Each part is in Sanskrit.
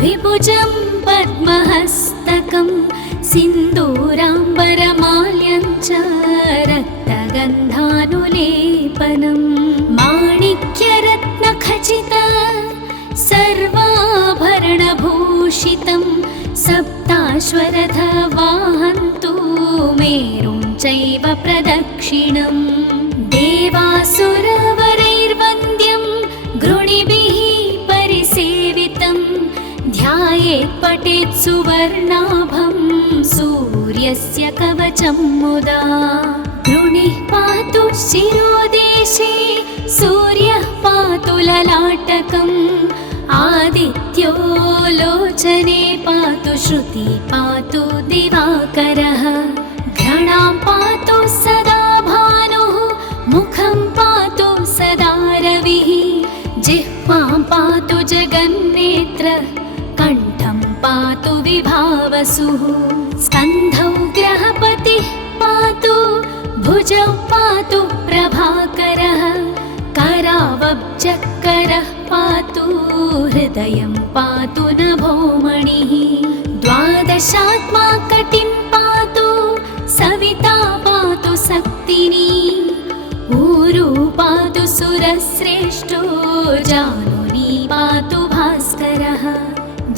द्विभुजं पद्महस्तकं सिन्दूराम्बरमाल्यं च रक्तगन्धानुलेपनं माणिक्यरत्नखचित सर्वाभरणभूषितं सप्ताश्वरथवाहन्तु मेरुं चैव प्रदक्षिणं देवासुरवरैर्वन्द्यं गृणिभिः परिसेवितं ध्यायेत् पठेत् सुवर्णाभं सूर्यस्य कवचं मुदा गृणिः पातु शिरोदेशे सूर्यः पातु ललाटकम् आदित्यो लोचने पातु श्रुति पातु दिवाकरः घ्राणां पातु सदा भानुः मुखं पातु सदा रविः जिह्वां पातु जगन्नेत्र कण्ठं पातु विभावसुः स्कन्धौ ग्रहपतिः पातु भुजौ पातु प्रभाकरः करावब्जकरः पातु हृदयं पातु नभोमणिः द्वादशात्मा कटिं पातु सविता पातु सक्तिनी ऊरु पातु सुरश्रेष्ठो जानुनी पातु भास्करः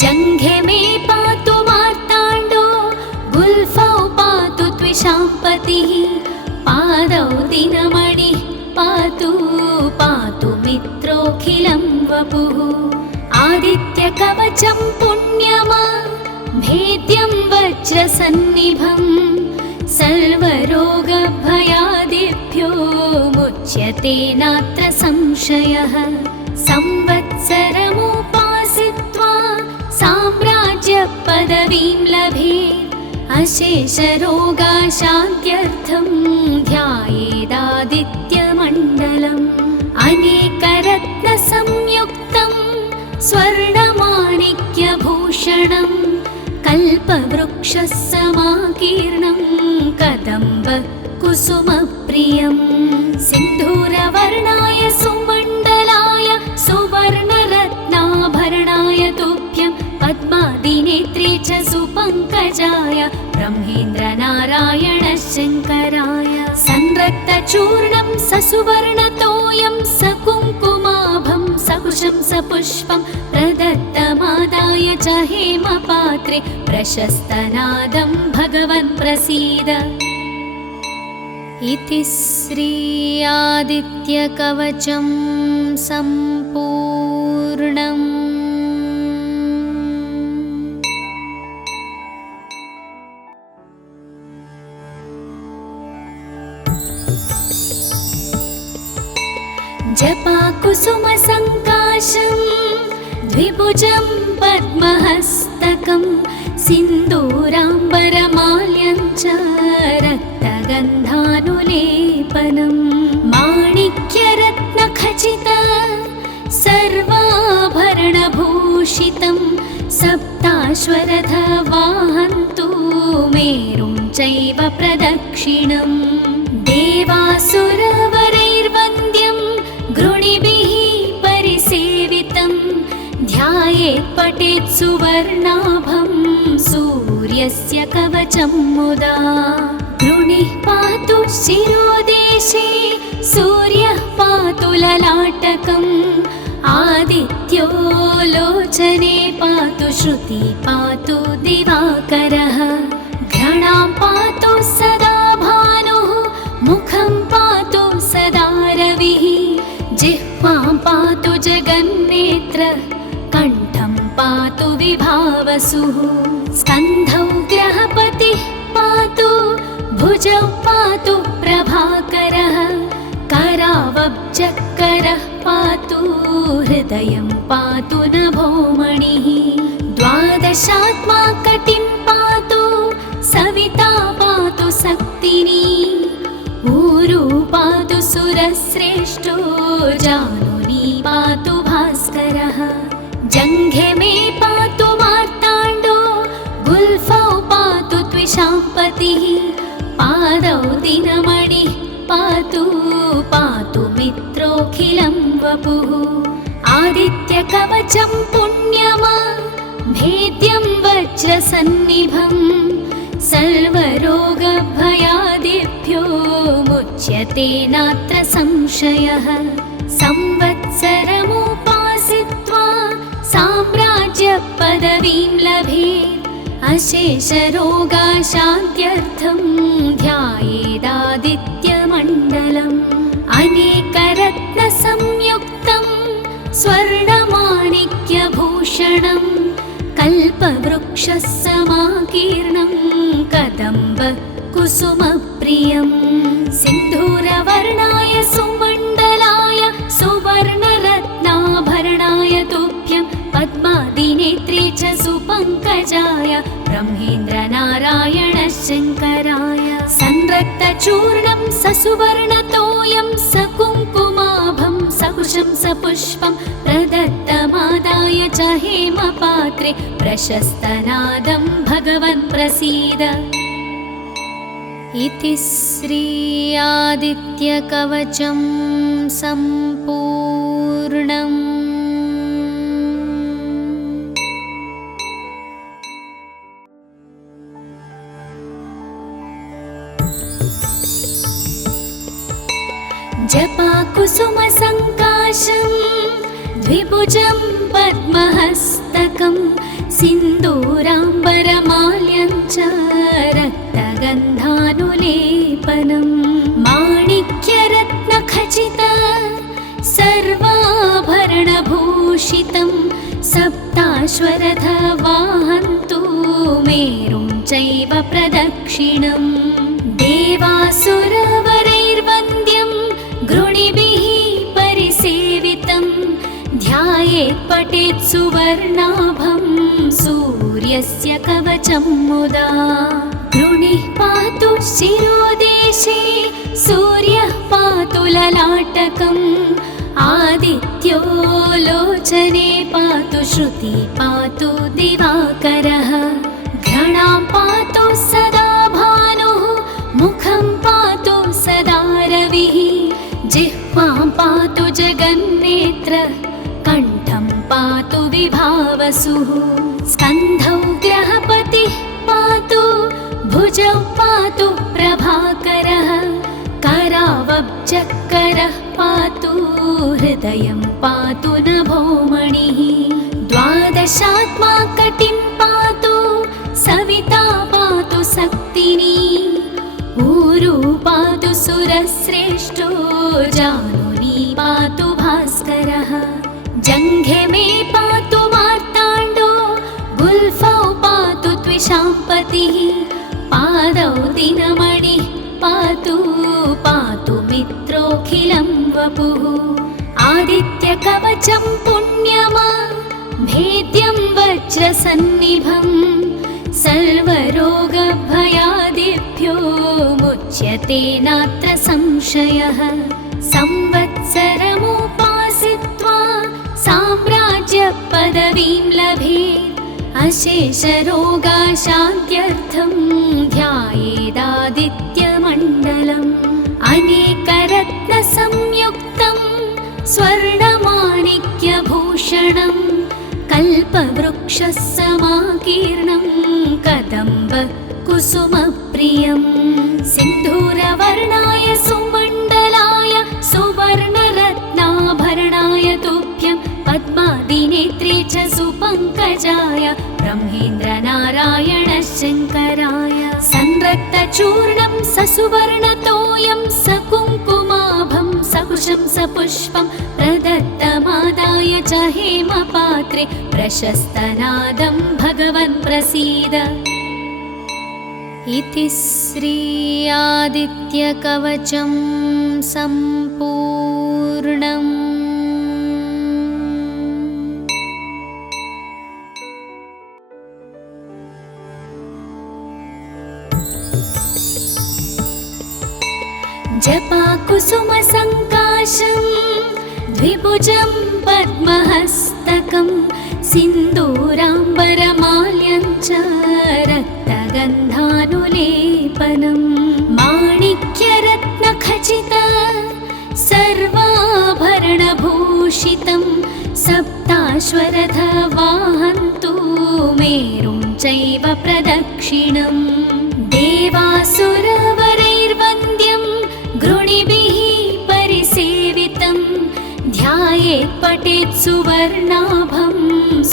जङ्घे मे पातु मार्ताण्डो गुल्फौ पातु त्विषाम्पतिः पादौ दिनमणिः पातु पातु मित्रोऽखिलं वपुः आदित्यकवचं पुण्यमा भेद्यं वज्रसन्निभं सर्वरोगभयादिभ्यो मुच्यते नात्र संशयः संवत्सरमुपासित्वा साम्राज्यपदवीं लभेत् अशेषरोगाशान्त्यर्थं ध्यायेदादित्यमण्डलम् अनेकरत्नसंयुक्तं स्वर्णमाणिक्यभूषणं कल्पवृक्षसमाकीर्णं कदम्बकुसुमप्रियं सिन्धूरवर्णाय सुमण्डलाय सुवर्णरत्नाभरणाय तुभ्यं पद्मादिनेत्रे च सुपङ्कजाय ब्रह्मेन्द्रनारायण शङ्कराय संरक्तचूर्णं ससुवर्णतोयं सकुङ्कुमाभं सकुशं सपुष्पं प्रदत्तमादाय च हेमपात्रे प्रशस्तनादं भगवन् प्रसीद इति श्री आदित्यकवचं सम्पूर्णम्। जपाकुसुमसङ्काशं द्विभुजं पद्महस्तकं सिन्दूराम्बरमाल्यं च रक्तगन्धानुलेपनं माणिक्यरत्नखचित सर्वाभरणभूषितं सप्ताश्वरथवाहन्तु मेरुं चैव प्रदक्षिणं देवासुरवरैर्वन्द्यं गृणिभिः परिसेवितं ध्यायेत् पठेत् सुवर्णाभं सूर्यस्य कवचं मुदा गृणिः पातु शिरोदेशे सूर्यः पातु ललाटकम् आदित्यो लोचने पातु श्रुति पातु दिवाकरः घ्राणां पातु सदा भानुः मुखं पातु सदा रविः जिह्वां पातु जगन्नेत्र कण्ठं पातु विभावसुः स्कन्धौ ग्रहपतिः पातु भुजौ पातु प्रभाकरः करावब्जकरः पातु हृदयं पातु नभोमणिः द्वादशात्मा कटिं पातु सविता पातु सक्तिनी ऊरु पातु सुरश्रेष्ठो जानुनी पातु भास्करः जङ्घे मे पातु मार्ताण्डो गुल्फौ पातु त्विषाम्पतिः पादौ दिनमणिः पातु पातु मित्रोऽखिलं वपुः आदित्यकवचं पुण्यमा भेद्यं वज्रसन्निभं सर्वरोगभयादिभ्यो मुच्यते नात्र संशयः। संवत्सरमुपासित्वा साम्राज्यपदवीं लभेत् अशेषरोगाशान्त्यर्थं ध्यायेदादित्यमण्डलम्। अनेकरत्नसंयुक्तं स्वर्णमाणिक्यभूषणं कल्पवृक्षसमाकीर्णं कदम्बकुसुमप्रियं। सिन्धूरवर्णाय सुमण्डलाय सुवर्णरत्नाभरणाय तुभ्यं पद्मादिनेत्रे च सुपङ्कजाय ब्रह्मेन्द्रनारायण शङ्कराय। संरक्तचूर्णं ससुवर्णतोयं सकुङ्कुमाभं सकुशं सपुष्पं प्रदत्तमादाय च हेमपात्रे प्रशस्तनादं भगवन् प्रसीद। इति श्री आदित्यकवचं सम्पूर्णम्। जपाकुसुमसङ्काशं द्विभुजं पद्महस्तकं सिन्दूराम्बरमाल्यं च रक्तगन्धानुलेपनं माणिक्यरत्नखचित सर्वाभरणभूषितं सप्ताश्वरथवाहन्तु मेरुं चैव प्रदक्षिणम्। देवासुरवरैर्वन्द्यं गृणिभिः परिसेवितं ध्यायेत् पठेत् सुवर्णाभं सूर्यस्य कवचं मुदा। गृणिः पातु शिरोदेशे सूर्यः पातु ललाटकम् आदित्यो लोचने पातु श्रुति पातु दिवाकरः। घ्राणां पातु सदा भानुः मुखं पातु सदा रविः जिह्वां पातु जगन्नेत्र कण्ठं पातु विभावसुः। स्कन्धौ ग्रहपतिः पातु भुजौ पातु प्रभाकरः करावब्जकरः पातु हृदयं पातु नभोमणिः। द्वादशात्मा कटिं पातु सविता पातु सक्तिनी ऊरू पातु सुरश्रेष्ठो जानुनी पातु भास्करः। जङ्घे मे पातु मार्ताण्डो गुल्फौ पातु त्विषाम्पतिः पादौ दिनमणिः पातु पातु मित्रोऽखिलं वपुः। आदित्यकवचं पुण्यमा भेद्यं वज्रसन्निभं सर्वरोगभयादिभ्यो मुच्यते नात्र संशयः। संवत्सरमुपासित्वा साम्राज्यपदवीं लभेत् अशेषरोगाशान्त्यर्थं ध्यायेदादित्यमण्डलम्। अनेकरत्नसंयुक्तं स्वर्णमाणिक्यभूषणं कल्पवृक्षसमाकीर्णं कदम्बकुसुमप्रियं। सिन्धूरवर्णाय सुमण्डलाय सुवर्णरत्नाभरणाय तुभ्यं पद्मादिनेत्रे च सुपङ्कजाय ब्रह्मेन्द्रनारायण शङ्कराय। संरक्तचूर्णं ससुवर्णतोयं सकुङ्कुमाभं सकुशं सपुष्पं प्रदत्तमादाय च हेमपात्रे प्रशस्तनादं भगवन् प्रसीद। इति श्री आदित्यकवचं सम्पूर्णम्। जपाकुसुमसङ्काशं द्विभुजं पद्महस्तकं सिन्दूराम्बरमाल्यं च रक्तगन्धानुलेपनं माणिक्यरत्नखचित सर्वाभरणभूषितं सप्ताश्वरथवाहन्तु चैव प्रदक्षिणम् देवासुरवरैर्वन्द्यं गृणिभिः परिसेवितं ध्यायेत् पठेत् सुवर्णाभं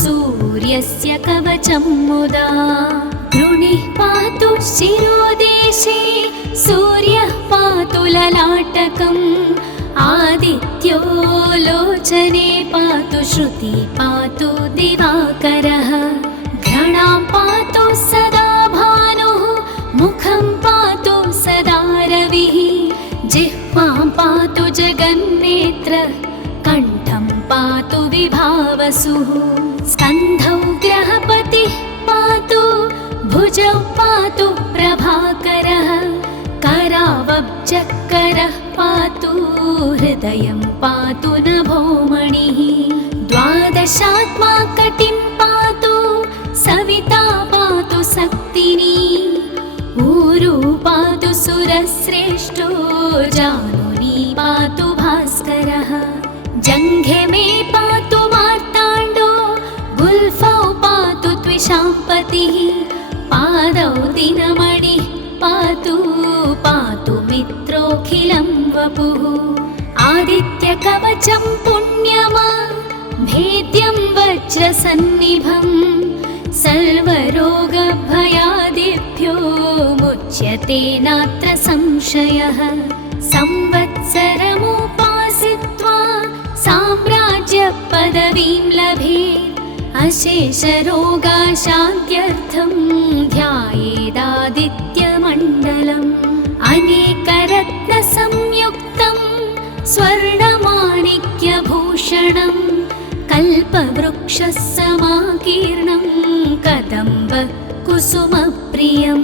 सूर्यस्य कवचं मुदा गृणिः पातु शिरोदेशे सूर्यः पातु ललाटकम् आदित्यो लोचने पातु श्रुति पातु दिवाकरः घ्राणां पातु सदा भानुः मुखं पातु सदा रविः जिह्वां पातु जगन्नेत्र कण्ठं पातु विभावसुः स्कन्धौ ग्रहपतिः पातु भुजौ पातु प्रभाकरः करावब्जकरः पातु हृदयं पातु नभोमणिः द्वादशात्मा कटिं पातु सविता पातु सक्तिनी ऊरु पातु सुरश्रेष्ठो जानुनी पातु भास्करः जङ्घे मे पातु मार्ताण्डो गुल्फौ पातु त्विषाम्पतिः पादौ दिनमणिः पातु पातु मित्रोऽखिलं वपुः आदित्यकवचं पुण्यमा भेद्यं वज्रसन्निभं सर्वरोगभयादिभ्यो मुच्यते नात्र संशयः संवत्सरमुपासित्वा साम्राज्यपदवीं लभेत् अशेषरोगाशान्त्यर्थं ध्यायेदादित्यमण्डलम् अनेकरत्नसंयुक्तं स्वर्णमाणिक्यभूषणं कल्पवृक्षसमाकीर्णं कदम्बकुसुमप्रियं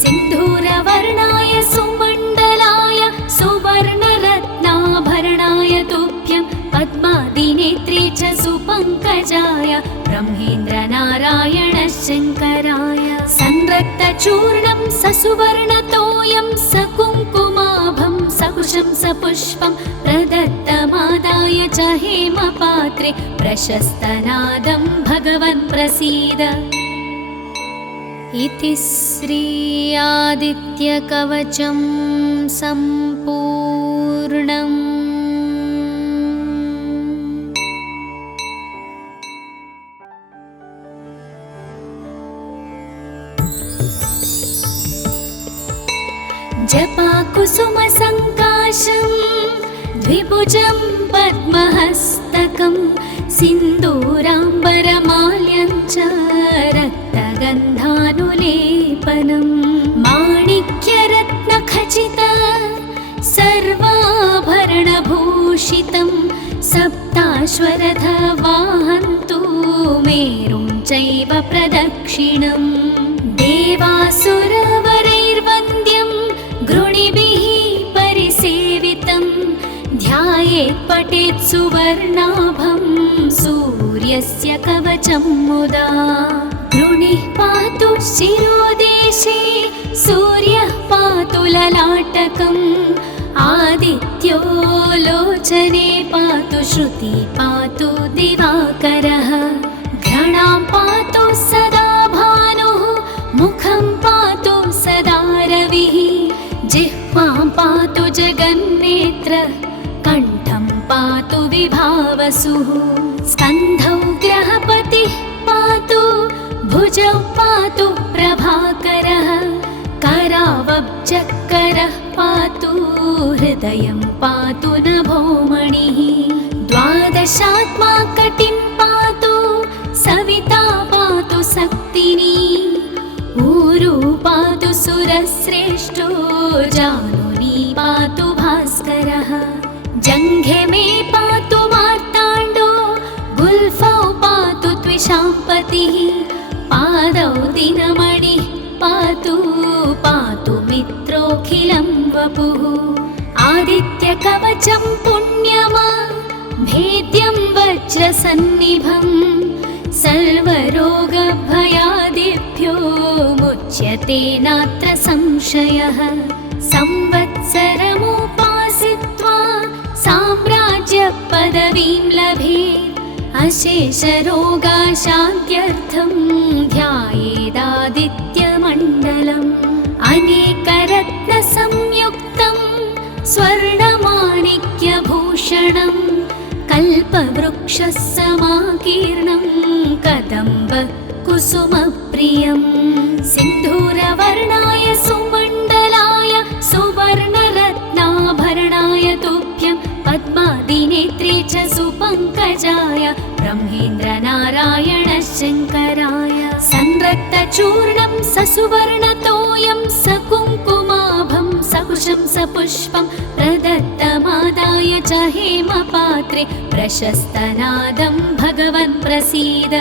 सिन्धूरवर्णाय सुमण्डलाय सुवर्णरत्नाभरणाय तुभ्यं पद्मादिनेत्रे च सुपङ्कजाय ब्रह्मेन्द्रनारायण शङ्कराय संरक्तचूर्णं ससुवर्णतोयं सकुङ्कुमाभं सकुशं सपुष्पं प्रदत्तमादाय च हेमपात्रे प्रशस्तनादं भगवन् प्रसीद इति श्री आदित्यकवचं सम्पूर्णम्। जपाकुसुमसङ्काशं द्विभुजं पद्महस्तकं सिन्दूराम्बरमाल्यं च रक्तगन्धानुलेपनं माणिक्यरत्नखचित सर्वाभरणभूषितं सप्ताश्वरथवाहन्तु मेरुं चैव प्रदक्षिणम् देवासुरवरैर्वन्द्यं गृणिभिः परिसेवितं ध्यायेत् पठेत् सुवर्णाभं सूर्यस्य कवचं मुदा गृणिः पातु शिरोदेशे सूर्यः पातु ललाटकम् आदित्यो लोचने पातु श्रुति पातु दिवाकरः घ्राणां पातु सदा भानुः मुखं पातु सदा रविः जिह्वां पातु जगन्नेत्र कण्ठं पातु विभावसुः स्कन्धौ ग्रहपतिः पातु भुजौ पातु प्रभाकरः करावब्जकरः पातु हृदयं पातु नभोमणिः द्वादशात्मा कटिं पातु सविता पातु सक्तिनी ऊरु पातु सुरश्रेष्ठो जानुनी पातु भास्करः जङ्घे मे पातु मार्ताण्डो गुल्फौ पातु त्विषाम्पतिः पादौ दिनमणिः पातु पातु मित्रोऽखिलं वपुः आदित्यकवचं पुण्यमा भेद्यं वज्रसन्निभं सर्वरोगभयादिभ्यो मुच्यते नात्र संशयः संवत्सरमुपासित्वा साम्राज्यपदवीं लभेत् अशेषरोगाशान्त्यर्थं ध्यायेत् कल्पवृक्षः समाकीर्णं कदम्ब कुसुमप्रियं सिन्धूरवर्णाय सुमण्डलाय सुवर्णरत्नाभरणाय तुभ्यं पद्मादिनेत्रे च सुपङ्कजाय ब्रह्मेन्द्रनारायण शङ्कराय संरक्तचूर्णं ससुवर्णतोयं सकुङ्कुमाभं सकुशं सपुष्पं प्रदत्तमादाय च हेमपात्रे प्रशस्तनादं भगवन् प्रसीद।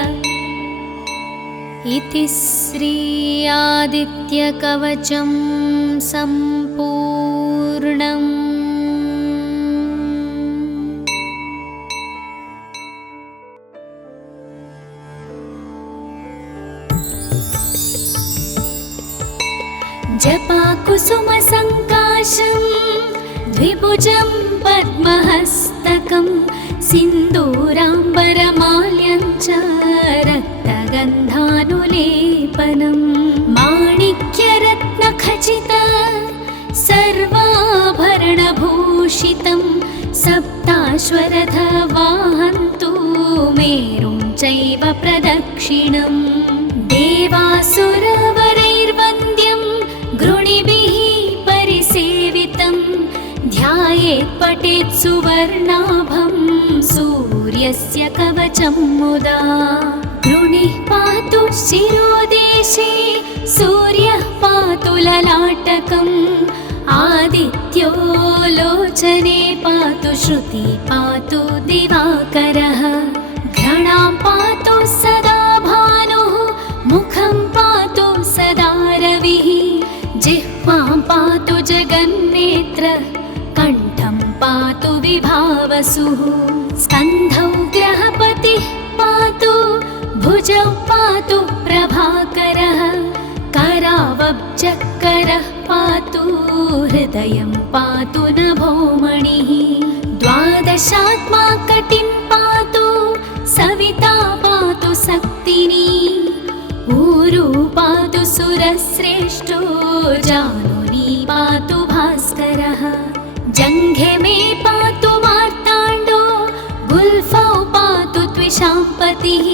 इति श्री आदित्यकवचं सम्पूर्णम्। जपाकुसुमसङ्काशं द्विभुजं पद्महस्तकं सिन्दूराम्बरमाल्यं च रक्तगन्धानुलेपनं माणिक्यरत्नखचित सर्वाभरणभूषितं सप्ताश्वरथवाहन्तु मेरुं चैव प्रदक्षिणम् देवासुरवरैर्वन्द्यं गृणिभिः परिसेवितं ध्यायेत् पठेत् सुवर्णाभं सूर्यस्य कवचं मुदा गृणिः पातु शिरोदेशे सूर्यः पातु ललाटकम् आदित्यो लोचने पातु श्रुति पातु दिवाकरः घ्राणां पातु सदा भानुः मुखं पातु सदा रविः जिह्वां पातु जगन्नेत्र कण्ठं पातु विभावसुः स्कन्धौ ग्रहपतिः पातु भुजौ पातु प्रभाकरः करावब्जकरः पातु हृदयं पातु नभोमणिः द्वादशात्मा कटिं पातु सविता पातु सक्तिनी ऊरू पातु सुरश्रेष्ठो जानुनी पातु भास्करः जङ्घे मे पातु मार्ताण्डो गुल्फौ पातु त्विषाम्पतिः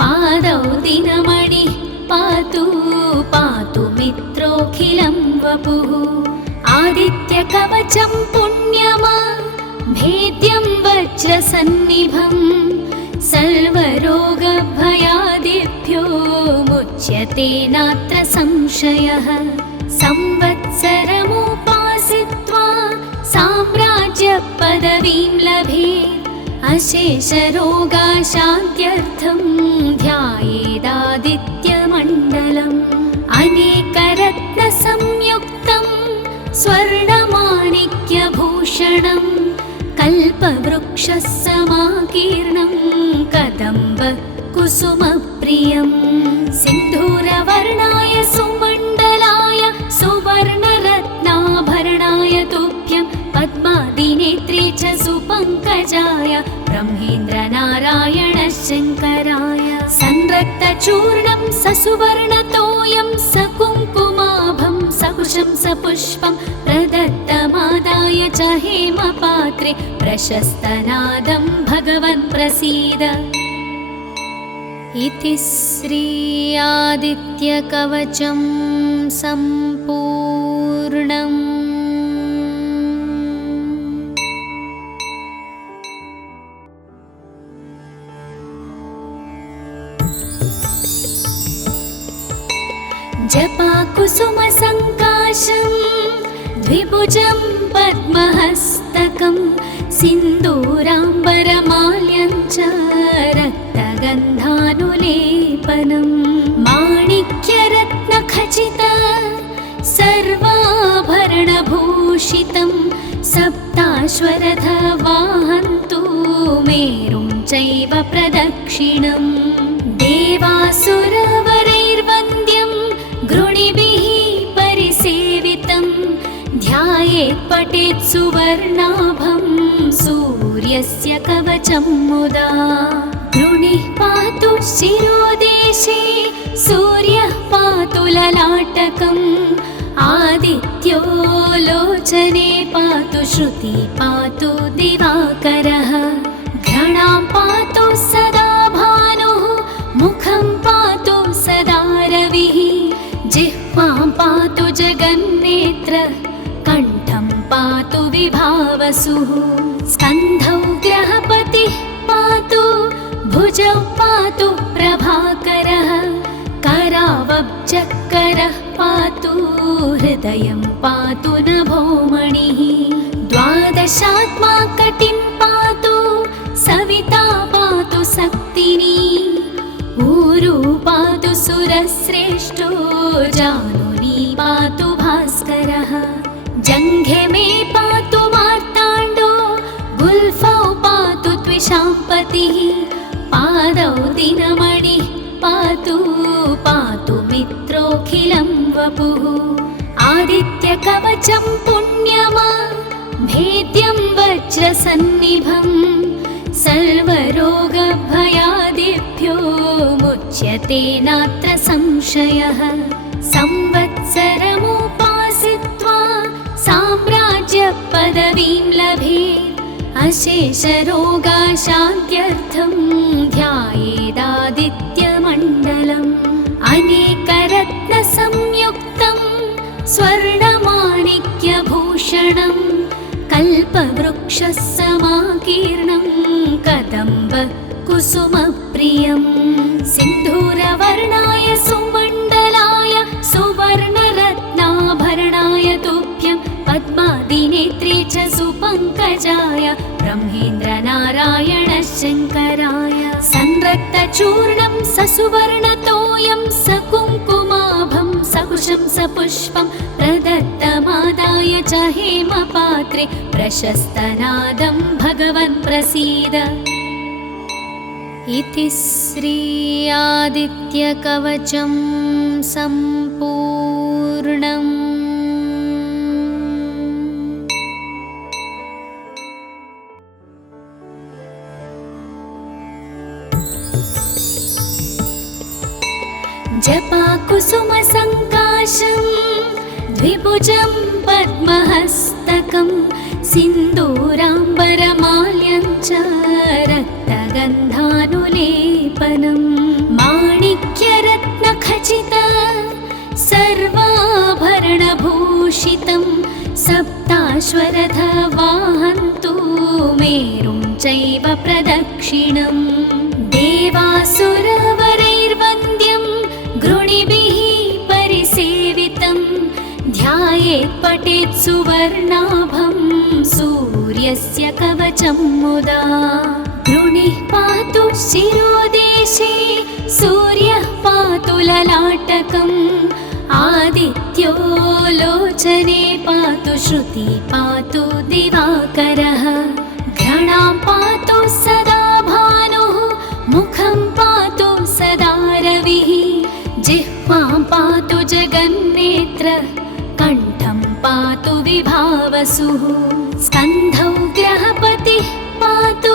पादौ दिनमणिः पातु पातु मित्रोऽखिलं वपुः आदित्यकवचं पुण्यमा भेद्यं वज्रसन्निभं सर्वरोगभयादिभ्यो मुच्यते नात्र संशयः संवत्सरमुपासित्वा साम्राज्यपदवीं लभेत् अशेषरोगाशान्त्यर्थं ध्यायेदादित्यमण्डलम् अनेकरत्नसंयुक्तं स्वर्णमाणिक्यभूषणं कल्पवृक्षः समाकीर्णं कदम्ब कुसुमप्रियं सिन्धूरवर्णाय सुमण्डलाय सुवर्णरत्नाभरणाय तुभ्यं पद्मादिनेत्रे च सुपङ्कजाय ब्रह्मेन्द्रनारायण शङ्कराय संरक्तचूर्णं ससुवर्णतोयं सकुङ्कुमाभं सकुशं सपुष्पं प्रदत्तमादाय च हेमपात्रे प्रशस्तनादं भगवन् प्रसीद। इति श्री आदित्यकवचं सम्पूर्णम्। जपाकुसुमसङ्काशं द्विभुजं पद्महस्तकं सिन्दूराम्बरमाल्यं च रक्तगन्धानुलेपनं माणिक्यरत्नखचित सर्वाभरणभूषितं सप्ताश्वरथवाहन्तु मेरुं चैव प्रदक्षिणम् देवासुरवरैर्वन्द्यं गृणिभिः परिसेवितं ध्यायेत् पठेत् सुवर्णाभं सूर्यस्य कवचं मुदा गृणिः पातु शिरोदेशे सूर्यः पातु ललाटकम् आदित्यो लोचने पातु श्रुति पातु दिवाकरः घ्राणां पातु सदा भानुः मुखं पातु सदा रविः जिह्वां पातु जगन्नेत्र कण्ठं पातु विभावसुः स्कन्धौ ग्रहपतिः पातु भुजौ पातु प्रभाकरः करावब्जकरः पातु हृदयं पातु नभोमणिः द्वादशात्मा कटिं पातु सविता पातु शक्तिनी ऊरू पातु सुरश्रेष्ठो जानुनी पातु भास्करः जङ्घे मे पातु मार्ताण्डो गुल्फौ पातु त्विषाम्पतिः पादौ दिनमणिः पातु पातु मित्रोऽखिलं वपुः आदित्यकवचं पुण्यमा भेद्यं वज्रसन्निभं सर्वरोगभयादिभ्यो मुच्यते नात्र संशयः संवत्सरमुपासित्वा साम्राज्यपदवीं लभेत् अशेषरोगाशान्त्यर्थं ध्यायेदादित्यमण्डलम् अनेकरत्नसंयुक्तं स्वर्णमाणिक्यभूषणं कल्पवृक्षसमाकीर्णं कदम्ब कुसुमप्रियं सिन्धूरवर्णाय सुमण्डलाय सुवर्णरत्नाभरणाय तुभ्यं पद्मादिनेत्रे च सुपङ्कजाय ब्रह्मेन्द्रनारायण शङ्कराय संरक्तचूर्णं ससुवर्णतोयं सकुङ्कुमाभं सकुशं सपुष्पं प्रदत्तमादाय च हेमपात्रे प्रशस्तनादं भगवन् प्रसीद इति श्री आदित्यकवचं सम्पूर्णम्। जपाकुसुमसङ्काशं द्विभुजं पद्महस्तकं सिन्दूराम्बरमाल्यं च रक्तगन्धानुलेपनं माणिक्यरत्नखचित सर्वाभरणभूषितं सप्ताश्वरथवाहन्तु मेरुं चैव प्रदक्षिणं देवासुरवरैर्वन्द्यं गृणिभिः परिसेवितं ध्यायेत् पठेत् सुवर्णाभं सूर्यस्य कवचं मुदा गृणिः पातु शिरोदेशे सूर्यः पातु ललाटकम् आदित्यो लोचने पातु श्रुति पातु दिवाकरः घ्राणां पातु सदा भानुः मुखं पातु सदा रविः जिह्वां पातु जगन्नेत्र कण्ठं पातु विभावसुः स्कन्धौ ग्रहपतिः पातु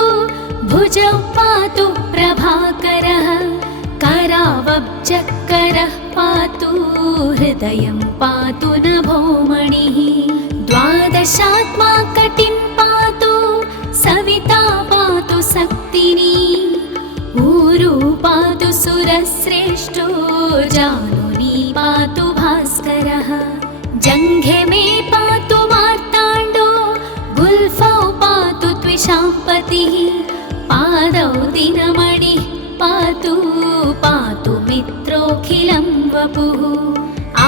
भुजौ पातु प्रभाकरः करावब्जकरः पातु हृदयं पातु नभोमणिः द्वादशात्मा कटिं पातु सविता पातु शक्तिनी ऊरू पातु सुरश्रेष्ठो जानुनी पातु भास्करः जङ्घे मे पातु मार्ताण्डो गुल्फौ पातु त्विषाम्पतिः पादौ दिनमणिः पातु पातु मित्रोऽखिलं वपुः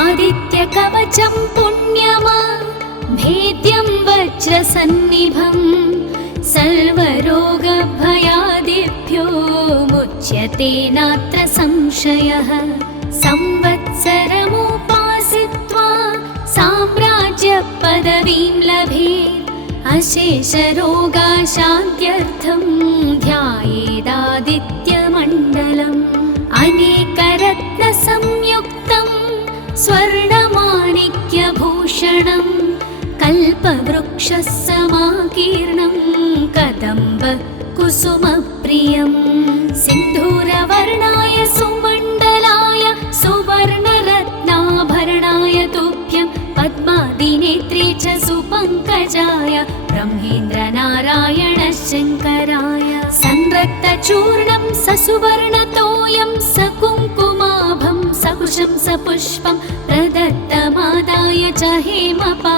आदित्यकवचं पुण्यमा भेद्यं वज्रसन्निभं सर्वरोगभयादिभ्यो मुच्यते नात्र संशयः संवत्सरमुपासित्वा साम्राज्यपदवीं लभेत् अशेषरोगाशान्त्यर्थं ध्यायेदादित्यमण्डलम् अनेकरत्नसंयुक्तं स्वर्णमाणिक्यभूषणं कल्पवृक्षसमाकीर्णं कदम्ब कुसुमप्रियं सिन्धूरवर्णाय सुमण्डलाय सुवर्णरत्नाभरणाय तुभ्यं पद्मादिनेत्रे च सुपङ्कजाय ब्रह्मेन्द्रनारायण शङ्कराय संरक्त चूर्णं ससुवर्णतोयं सकुङ्कुमाभं सकुशं सपुष्पं प्रदत्तमादाय च हेमपा